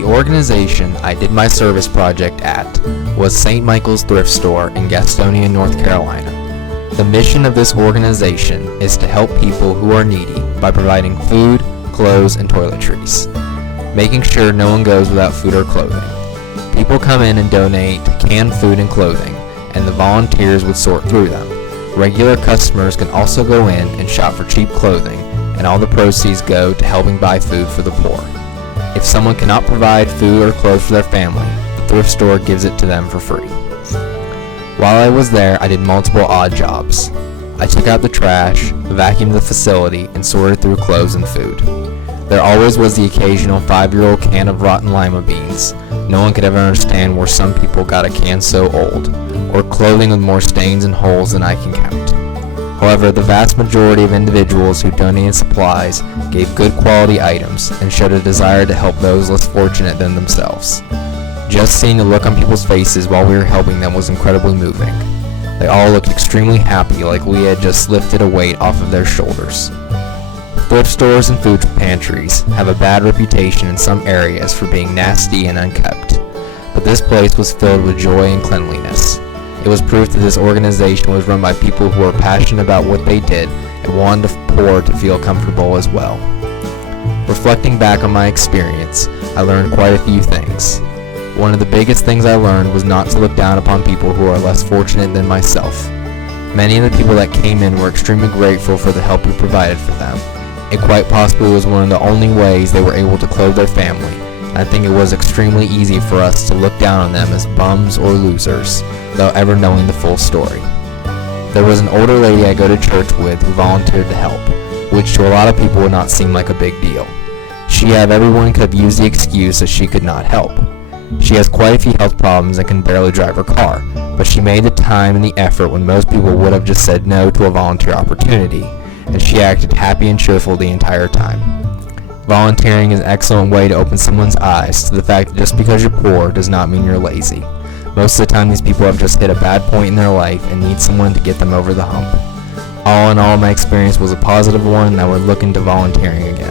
The organization I did my service project at was St. Michael's Thrift Store in Gastonia, North Carolina. The mission of this organization is to help people who are needy by providing food, clothes, and toiletries, making sure no one goes without food or clothing. People come in and donate canned food and clothing, and the volunteers would sort through them. Regular customers can also go in and shop for cheap clothing, and all the proceeds go to helping buy food for the poor. If someone cannot provide food or clothes for their family, the thrift store gives it to them for free. While I was there, I did multiple odd jobs. I took out the trash, vacuumed the facility, and sorted through clothes and food. There always was the occasional 5-year-old can of rotten lima beans. No one could ever understand where some people got a can so old, or clothing with more stains and holes than I can count. However, the vast majority of individuals who donated supplies gave good quality items and showed a desire to help those less fortunate than themselves. Just seeing the look on people's faces while we were helping them was incredibly moving. They all looked extremely happy, like we had just lifted a weight off of their shoulders. Thrift stores and food pantries have a bad reputation in some areas for being nasty and unkept, but this place was filled with joy and cleanliness. It was proof that this organization was run by people who were passionate about what they did and wanted the poor to feel comfortable as well. Reflecting back on my experience, I learned quite a few things. One of the biggest things I learned was not to look down upon people who are less fortunate than myself. Many of the people that came in were extremely grateful for the help we provided for them. It quite possibly was one of the only ways they were able to clothe their family. I think it was extremely easy for us to look down on them as bums or losers, without ever knowing the full story. There was an older lady I go to church with who volunteered to help, which to a lot of people would not seem like a big deal. Everyone could have used the excuse that she could not help. She has quite a few health problems and can barely drive her car, but she made the time and the effort when most people would have just said no to a volunteer opportunity, and she acted happy and cheerful the entire time. Volunteering is an excellent way to open someone's eyes to the fact that just because you're poor does not mean you're lazy. Most of the time these people have just hit a bad point in their life and need someone to get them over the hump. All in all, my experience was a positive one and I would look into volunteering again.